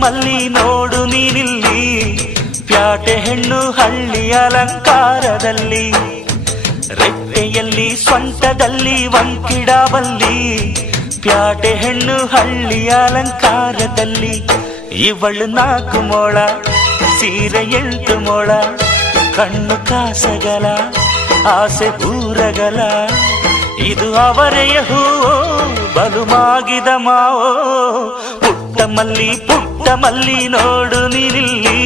ಮಲ್ಲಿ ನೋಡು ನೀನಿಲ್ಲಿ, ಪ್ಯಾಟೆ ಹೆಣ್ಣು ಹಳ್ಳಿ ಅಲಂಕಾರದಲ್ಲಿ, ರೆಟ್ಟೆಯಲ್ಲಿ ಸೊಂಟದಲ್ಲಿ ವಂಕಿಡಬಲ್ಲಿ, ಪ್ಯಾಟೆ ಹೆಣ್ಣು ಹಳ್ಳಿ ಅಲಂಕಾರದಲ್ಲಿ. ಇವಳು 4 ಮೊಳ ಸೀರೆ 8 ಮೊಳ, ಕಣ್ಣು ಕಾಸಗಲ ಆಸೆ ಊರಗಲ, ಇದು ಅವರೆಯ ಹೂವೋ ಬಲು ಮಾಗಿದ ಮಾವೋ. ಪುಟ್ಟ ಮಲ್ಲಿ ನೋಡು ನೀನಿಲ್ಲಿ,